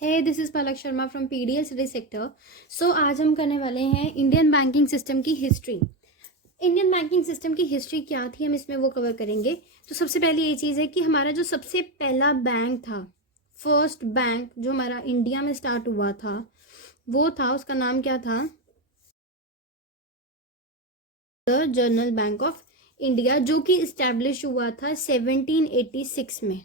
Hey this is Palak Sharma from PDL study sector. So आज हम करने वाले हैं इंडियन बैंकिंग सिस्टम की हिस्ट्री। इंडियन बैंकिंग सिस्टम की हिस्ट्री क्या थी हम इसमें वो कवर करेंगे। तो सबसे पहले ये चीज़ है कि हमारा जो सबसे पहला बैंक था, फर्स्ट बैंक जो हमारा इंडिया में स्टार्ट हुआ था, वो था, उसका नाम क्या था, the general bank of India, जो कि इस्टेब्लिश हुआ था 1786 में।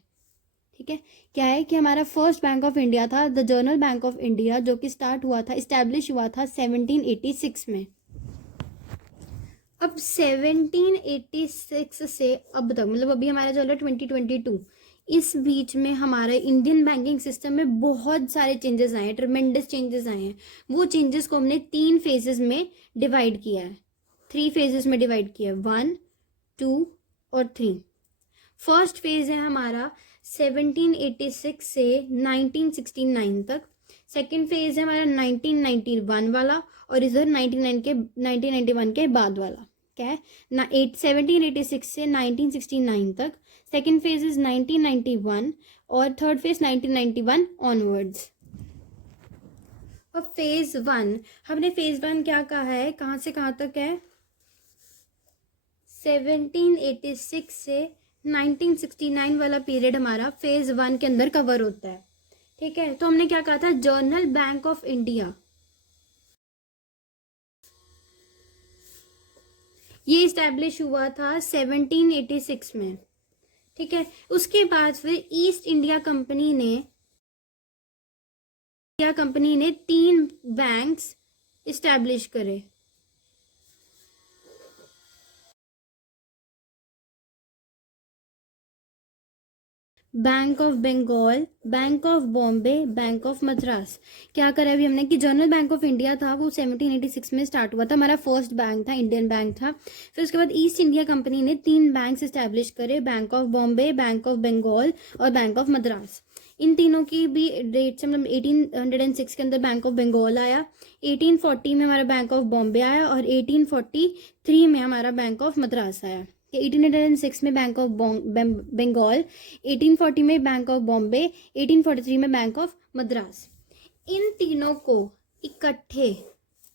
ठीक है, क्या है कि हमारा फर्स्ट बैंक ऑफ इंडिया था the general bank of India, जो कि स्टार्ट हुआ था, इस्टेब्लिश हुआ था 1786 में। अब 1786 से अब तक, मतलब अभी हमारा चल रहा है 2022, इस बीच में हमारे इंडियन बैंकिंग सिस्टम में बहुत सारे चेंजेस आए हैं, ट्रमेंडस चेंजेस आए हैं। वो चेंजेस को हमने 3 फेजेस में डिवाइड किया है, 3 फेजेस में डिवाइड किया है, 1, 2 और 3। फर्स्ट फेज है हमारा 1786 से 1969 तक। सेकेंड फेज है हमारा 1991 वाला, और इधर 1991 के बाद वाला क्या है ना, 1786 से 1969 तक। सेकेंड फेज इज 1991 और थर्ड फेज 1991 ऑनवर्ड्स। अब फेज 1, हमने फेज 1 क्या कहा है, कहाँ से कहाँ तक है, 1786 से 1969 वाला पीरियड हमारा फेज 1 के अंदर कवर होता है। ठीक है, तो हमने क्या कहा था, जनरल बैंक ऑफ इंडिया, ये इस्टेब्लिश हुआ था 1786 में। ठीक है, उसके बाद फिर ईस्ट इंडिया कंपनी ने 3 बैंक्स इस्टेब्लिश करे। Bank of Bengal, bank of Bombay, bank of Madras. क्या करा अभी हमने कि जनरल बैंक ऑफ इंडिया था, वो 1786 में स्टार्ट हुआ था, हमारा फर्स्ट बैंक था, इंडियन बैंक था। फिर उसके बाद ईस्ट इंडिया कंपनी ने 3 बैंक्स इस्टेब्लिश करे, bank of Bombay, bank of Bengal और बैंक ऑफ मद्रास। इन तीनों की भी डेट से, मतलब 1806 के अंदर बैंक ऑफ बंगाल आया, 1840 में हमारा बैंक ऑफ बॉम्बे आया और 1843 में हमारा बैंक ऑफ मद्रास आया। 1806 में बैंक ऑफ बंगाल, 1840 में बैंक ऑफ बॉम्बे, 1843 में बैंक ऑफ मद्रास। इन तीनों को इकट्ठे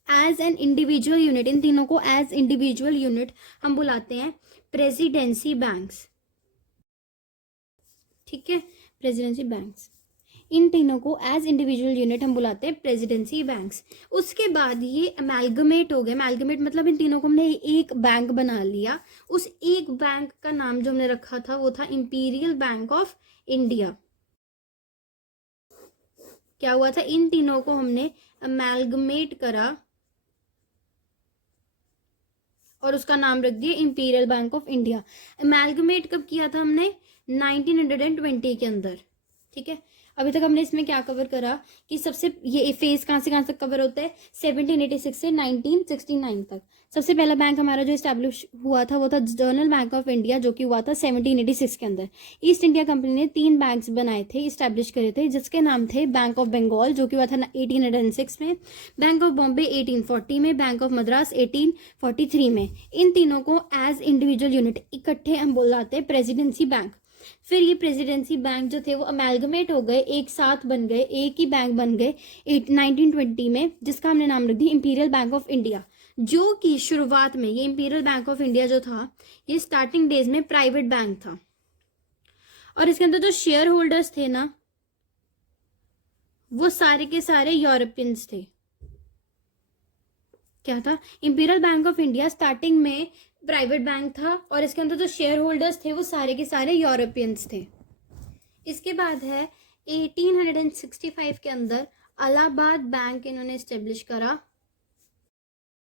एज एन इंडिविजुअल यूनिट, इन तीनों को एज इंडिविजुअल यूनिट हम बुलाते हैं प्रेसिडेंसी बैंक्स। ठीक है, प्रेसिडेंसी बैंक्स, इन तीनों को एज इंडिविजुअल यूनिट हम बुलाते हैं प्रेसिडेंसी बैंक्स। उसके बाद ये अमेलगमेट हो गए, अमेलगमेट मतलब इन तीनों को हमने एक बैंक बना लिया। उस एक बैंक का नाम जो हमने रखा था वो था इंपीरियल बैंक ऑफ इंडिया। क्या हुआ था, इन तीनों को हमने अमेलगमेट करा और उसका नाम रख दिया imperial bank of India. Amalgamate कब किया था हमने, 1920 के अंदर। ठीक है, अभी तक हमने इसमें क्या कवर करा कि सबसे ये फेज कहाँ से कहाँ तक कवर होता है, 1786 से 1969 तक। सबसे पहला बैंक हमारा जो इस्टेब्लिश हुआ था वो था जनरल बैंक ऑफ इंडिया, जो कि हुआ था 1786 के अंदर। ईस्ट इंडिया कंपनी ने 3 बैंक्स बनाए थे, इस्टेब्लिश करे थे, जिसके नाम थे बैंक ऑफ बंगाल, जो कि हुआ था 1806 में, बैंक ऑफ बॉम्बे 1840 में, बैंक ऑफ मद्रास 1843 में। इन तीनों को एज इंडिविजुअल यूनिट इकट्ठे हम बुलाते हैं प्रेसिडेंसी बैंक। फिर ये प्रेसिडेंसी बैंक जो थे वो अमेलगमेट हो गए, एक साथ बन गए, एक ही बैंक बन गए 1920 में, जिसका हमने नाम रख दिया इंपीरियल बैंक ऑफ इंडिया। जो कि शुरुआत में ये इंपीरियल बैंक ऑफ इंडिया जो था, ये स्टार्टिंग डेज में प्राइवेट बैंक था, और इसके अंदर जो शेयर होल्डर्स थे ना, वो सारे के सारे यूरोपियंस थे। क्या था, imperial bank of India starting में प्राइवेट बैंक था, और इसके अंदर जो शेयर होल्डर्स थे वो सारे के सारे यूरोपियंस थे। इसके बाद है 1865 के अंदर इलाहाबाद बैंक इन्होंने एस्टेब्लिश करा,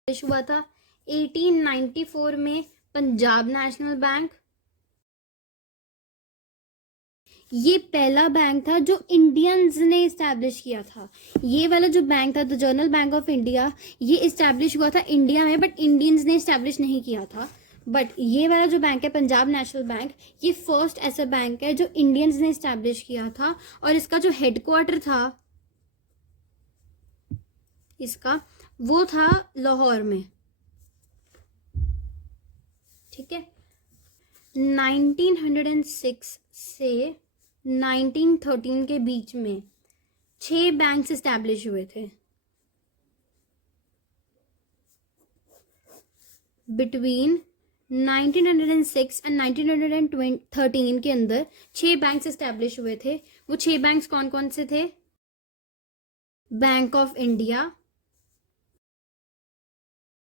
हुआ था 1894 में पंजाब नेशनल बैंक। ये पहला बैंक था जो इंडियंस ने इस्टेब्लिश किया था। ये वाला जो बैंक था the general bank of India, ये इस्टेब्लिश हुआ था इंडिया में, बट इंडियंस ने इस्टेब्लिश नहीं किया था। बट ये वाला जो बैंक है पंजाब नेशनल बैंक, ये फर्स्ट ऐसा बैंक है जो इंडियंस ने इस्टेब्लिश किया था, और इसका जो हेडक्वार्टर था इसका, वो था लाहौर में। ठीक है, 1906 से 1913 के बीच में 6 बैंक्स इस्टेब्लिश हुए थे बिटवीन 1906 एंड 1913 के अंदर 6 बैंक्स इस्टेब्लिश हुए थे। वो 6 बैंक्स कौन कौन से थे? Bank of India,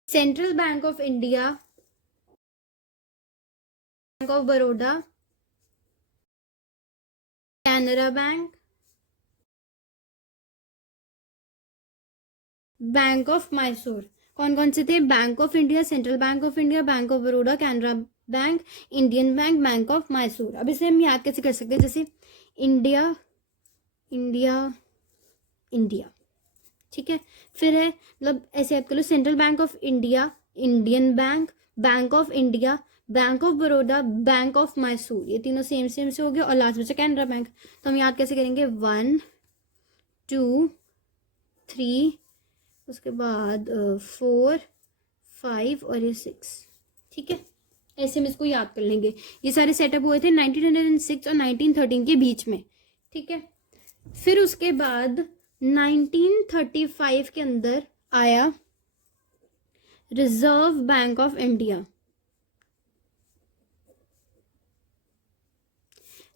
central Bank of India, Bank of Baroda, Canara bank, Bank of Mysore. कौन कौन से थे? Bank of India, central Bank of India, Bank of Baroda, Canara bank, Indian Bank, Bank of Mysore. अब इसे हम याद कैसे कर सकते हैं? जैसे इंडिया, इंडिया, इंडिया, ठीक है। फिर है मतलब ऐसे याद कर लो, Central Bank of India, Indian Bank, Bank of India, Bank of Baroda, Bank of Mysore. ये तीनों सेम सेम से हो गए और लास्ट बचा कैनरा बैंक। तो हम याद कैसे करेंगे? 1 2 3, उसके बाद 4 5 और ये 6, ठीक है। ऐसे हम इसको याद कर लेंगे। ये सारे सेटअप हुए थे 1906 और 1913 के बीच में, ठीक है। फिर उसके बाद 1935 के अंदर आया रिजर्व बैंक ऑफ इंडिया।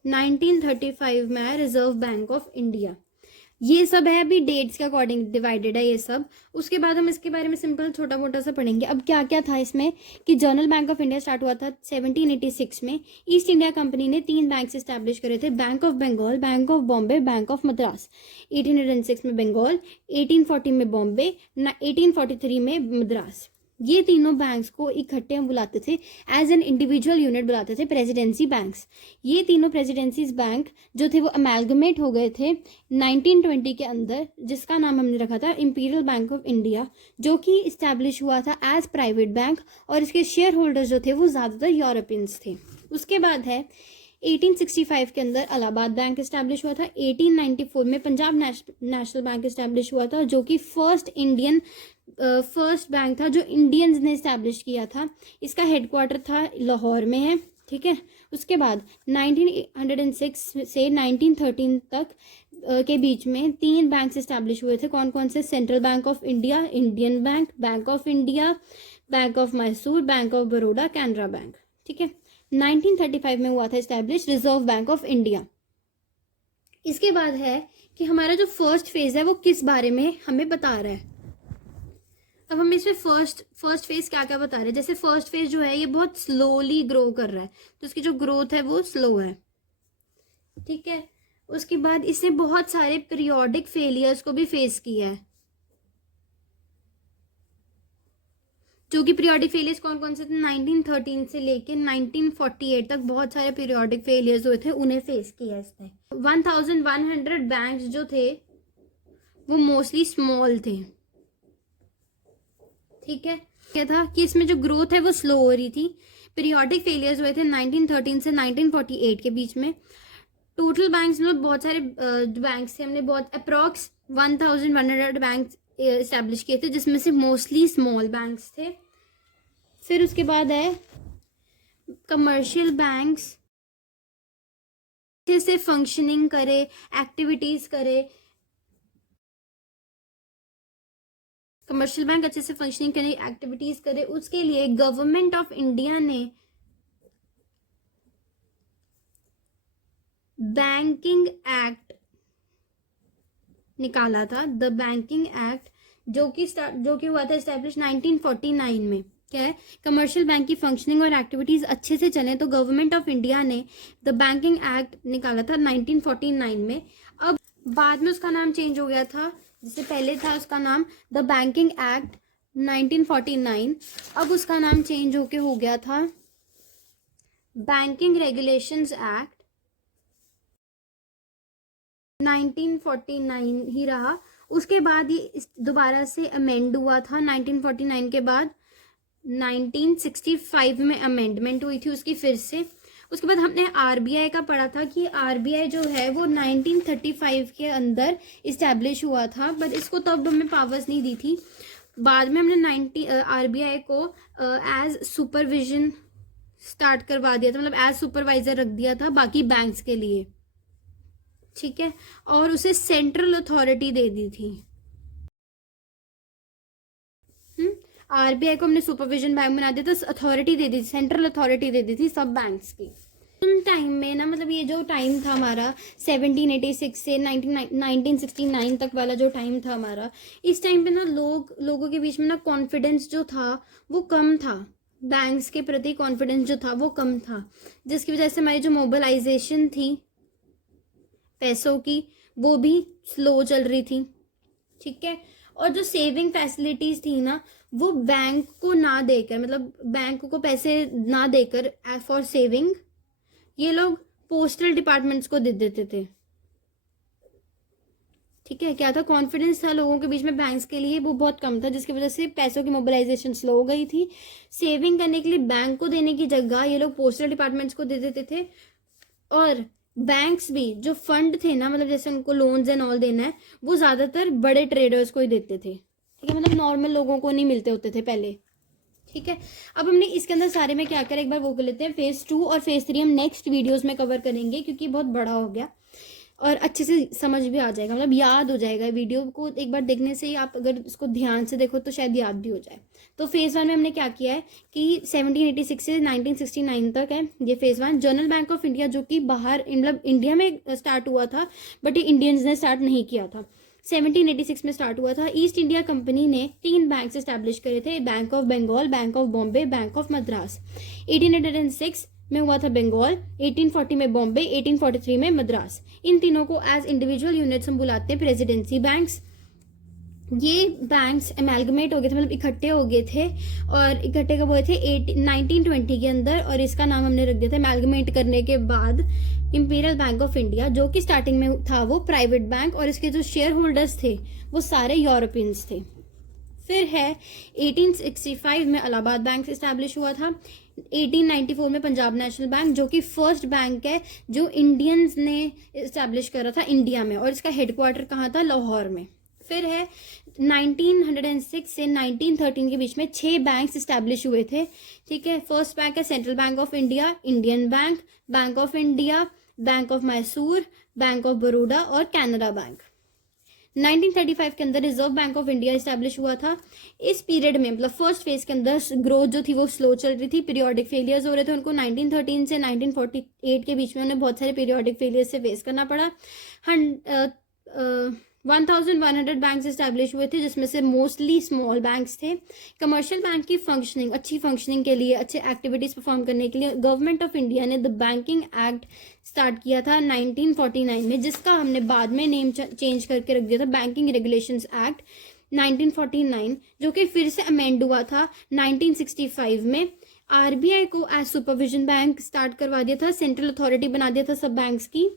1935 में आया रिजर्व बैंक ऑफ इंडिया। ये सब है अभी डेट्स के अकॉर्डिंग डिवाइडेड है ये सब। उसके बाद हम इसके बारे में सिंपल छोटा मोटा सा पढ़ेंगे। अब क्या क्या था इसमें कि general bank of India start हुआ था 1786 में। ईस्ट इंडिया कंपनी ने 3 बैंक स्टैब्लिश करे थे, bank of Bengal, bank of Bombay, bank of Madras. 1806 में बंगाल, 1840 में बॉम्बे, 1843 में मद्रास। ये तीनों बैंक्स को इकट्ठे हम बुलाते थे, एज एन इंडिविजुअल यूनिट बुलाते थे, प्रेसिडेंसी बैंक्स। ये तीनों प्रेसिडेंसीज बैंक जो थे वो अमेलगमेट हो गए थे 1920 के अंदर, जिसका नाम हमने रखा था इंपीरियल बैंक ऑफ इंडिया, जो कि इस्टेब्लिश हुआ था एज प्राइवेट बैंक और इसके शेयर होल्डर्स जो थे वो ज़्यादातर यूरोपियंस थे। उसके बाद है 1865 के अंदर इलाहाबाद बैंक इस्टेब्लिश हुआ था। 1894 में पंजाब नेशनल बैंक इस्टेब्लिश हुआ था, जो कि फर्स्ट बैंक था जो इंडियंस ने इस्टेब्लिश किया था। इसका हेडक्वार्टर था लाहौर में है, ठीक है। उसके बाद 1906 से 1913 तक के बीच में 3 बैंक्स इस्टेब्लिश हुए थे। कौन कौन से? Central Bank of India, Indian Bank, Bank of India, Bank of Mysore, bank of Baroda, Canara bank, ठीक है। 1935 में हुआ था establish reserve bank of India. इसके बाद है कि हमारा जो फर्स्ट फेज है वो किस बारे में हमें बता रहा है। अब हम इसमें फर्स्ट फेज क्या क्या बता रहे हैं। जैसे फर्स्ट फेज जो है ये बहुत स्लोली ग्रो कर रहा है, तो उसकी जो ग्रोथ है वो स्लो है, ठीक है। उसके बाद इसने बहुत सारे पीरियोडिक फेलियर्स को भी फेस किया है, जो कि पीरियोडिक फेलियर्स कौन कौन से थे? 1913 से लेके 1948 तक बहुत सारे पीरियोडिक फेलियर्स हुए थे, उन्हें फेस किया इसने। 1100 बैंक्स जो थे वो मोस्टली स्मॉल थे, ठीक है। क्या था कि इसमें जो ग्रोथ है वो स्लो हो रही थी। पीरियोडिक फेलियर्स हुए थे 1913 से 1948 के बीच में। टोटल बैंक्स में बहुत सारे बैंक्स थे, हमने बहुत अप्रॉक्स 1100 बैंक्स इस्टेब्लिश किए थे, जिसमें से मोस्टली स्मॉल बैंक्स थे। फिर उसके बाद है कमर्शियल बैंक्स अच्छे से फंक्शनिंग करे, एक्टिविटीज करे। कमर्शियल बैंक अच्छे से फंक्शनिंग करे, एक्टिविटीज करे, उसके लिए गवर्नमेंट ऑफ इंडिया ने बैंकिंग एक्ट निकाला था। द बैंकिंग एक्ट जो कि हुआ था एस्टेब्लिश 1949 में। क्या है? कमर्शियल बैंक की फंक्शनिंग और एक्टिविटीज अच्छे से चलें तो गवर्नमेंट ऑफ इंडिया ने द बैंकिंग एक्ट निकाला था 1949 में। अब बाद में उसका नाम चेंज हो गया था, जिससे पहले था उसका नाम द बैंकिंग एक्ट 1949, अब उसका नाम चेंज होके हो गया था बैंकिंग रेगुलेशंस एक्ट 1949 ही रहा। उसके बाद ये दोबारा से अमेंड हुआ था 1949 के बाद 1965 में अमेंडमेंट हुई थी उसकी फिर से। उसके बाद हमने आरबीआई का पढ़ा था कि आरबीआई जो है वो 1935 के अंदर इस्टेब्लिश हुआ था, बट इसको तब हमें पावर्स नहीं दी थी। बाद में हमने आरबीआई को एज सुपरविजन स्टार्ट करवा दिया था, मतलब एज सुपरवाइजर रख दिया था बाकी बैंक्स के लिए। ठीक है, और उसे सेंट्रल अथॉरिटी दे दी थी। आरबीआई को हमने सुपरविजन बैंक बना दिया था, अथॉरिटी दे दी, सेंट्रल अथॉरिटी दे दी थी सब बैंक्स की। उन टाइम में ना, मतलब ये जो टाइम था हमारा 1786 से 1969 तक वाला जो टाइम था हमारा, इस टाइम पे ना लोगों के बीच में ना कॉन्फिडेंस जो था वो कम था, बैंक्स के प्रति कॉन्फिडेंस जो था वो कम था, जिसकी वजह से हमारी जो मोबिलाइजेशन थी पैसों की वो भी स्लो चल रही थी। ठीक है, और जो सेविंग फैसिलिटीज थी ना वो बैंक को ना देकर, मतलब बैंक को पैसे ना देकर फॉर सेविंग, ये लोग पोस्टल डिपार्टमेंट्स को दे देते थे। ठीक है, क्या था, कॉन्फिडेंस था लोगों के बीच में बैंक्स के लिए वो बहुत कम था, जिसकी वजह से पैसों की मोबिलाइजेशन स्लो हो गई थी। सेविंग करने के लिए बैंक को देने की जगह ये लोग पोस्टल डिपार्टमेंट्स को दे देते थे। और बैंक्स भी जो फंड थे ना, मतलब जैसे उनको लोन्स एंड ऑल देना है, वो ज्यादातर बड़े ट्रेडर्स को ही देते थे। ठीक है, मतलब नॉर्मल लोगों को नहीं मिलते होते थे पहले। ठीक है, अब हमने इसके अंदर सारे में क्या करें एक बार वो कर लेते हैं। फेज 2 और फेज 3 हम नेक्स्ट वीडियोस में कवर करेंगे, क्योंकि बहुत बड़ा हो गया और अच्छे से समझ भी आ जाएगा, मतलब याद हो जाएगा। वीडियो को एक बार देखने से ही आप अगर इसको ध्यान से देखो तो शायद याद भी हो जाए। तो फेज 1 में हमने क्या किया है कि 1786 से 1969 तक है ये phase 1। General bank of India जो कि बाहर, मतलब इंडिया में स्टार्ट हुआ था, बट ये इंडियंस ने स्टार्ट नहीं किया था, 1786 में स्टार्ट हुआ था। ईस्ट इंडिया कंपनी ने 3 बैंक एस्टैब्लिश करे थे, bank of Bengal, bank of Bombay, bank of Madras. 1806 में हुआ था बंगाल, 1840 में बॉम्बे, 1843 में मद्रास। इन तीनों को एज इंडिविजुअल यूनिट्स हम बुलाते हैं प्रेसिडेंसी बैंक्स। ये बैंक्स एमैलगमेट हो गए थे, मतलब इकट्ठे हो गए थे, और इकट्ठे कब हुए थे 1920 के अंदर, और इसका नाम हमने रख दिया था एमैलगमेट करने के बाद इंपीरियल बैंक ऑफ इंडिया, जो कि स्टार्टिंग में था वो प्राइवेट बैंक, और इसके जो शेयर होल्डर्स थे वो सारे यूरोपियंस थे। फिर है 1865 में इलाहाबाद बैंक इस्टेब्लिश हुआ था। 1894 में पंजाब नेशनल बैंक, जो कि फर्स्ट बैंक है जो इंडियंस ने इस्टेब्लिश करा था इंडिया में, और इसका हेडक्वार्टर कहाँ था, लाहौर में। फिर है 1906 से 1913 के बीच में 6 बैंक्स इस्टेब्लिश हुए थे। ठीक है, फर्स्ट बैंक है central Bank of India, Indian Bank, Bank of India, Bank of Mysore, bank of Baroda और कैनरा बैंक। 1935 के अंदर reserve bank of India establish हुआ था। इस पीरियड में, मतलब फर्स्ट फेज के अंदर ग्रोथ जो थी वो स्लो चल रही थी, पीरियोडिक फेलियर्स हो रहे थे उनको। 1913 से 1948 के बीच में उन्हें बहुत सारे पीरियोडिक फेलियर्स से फेस करना पड़ा। 1100 बैंक्स इस्टेब्लिश हुए थे, जिसमें से मोस्टली स्मॉल बैंक्स थे। कमर्शियल बैंक की फंक्शनिंग, अच्छी फंक्शनिंग के लिए, अच्छे एक्टिविटीज परफॉर्म करने के लिए गवर्नमेंट ऑफ इंडिया ने द बैंकिंग एक्ट स्टार्ट किया था 1949 में, जिसका हमने बाद में नेम चेंज करके रख दिया था बैंकिंग रेगुलेशंस एक्ट 1949, जो कि फिर से अमेंड हुआ था 1965 में। आरबीआई को एज सुपरविजन बैंक स्टार्ट करवा दिया था, सेंट्रल अथॉरिटी बना दिया था सब बैंक्स की।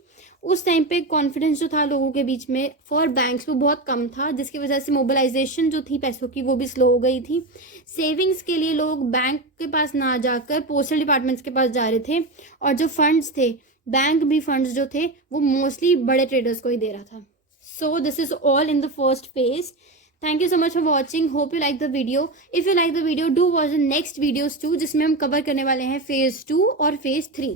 उस टाइम पे कॉन्फिडेंस जो था लोगों के बीच में फॉर बैंक्स वो बहुत कम था, जिसकी वजह से मोबिलाइजेशन जो थी पैसों की वो भी स्लो हो गई थी। सेविंग्स के लिए लोग बैंक के पास ना जाकर पोस्टल डिपार्टमेंट्स के पास जा रहे थे, और जो फंड्स थे, बैंक भी फंड्स जो थे वो मोस्टली बड़े ट्रेडर्स को ही दे रहा था। So this is all in the first phase. Thank you so much for watching. Hope you like the video. If you like the video, do watch the next videos too, जिसमें हम cover करने वाले हैं phase 2 और phase 3.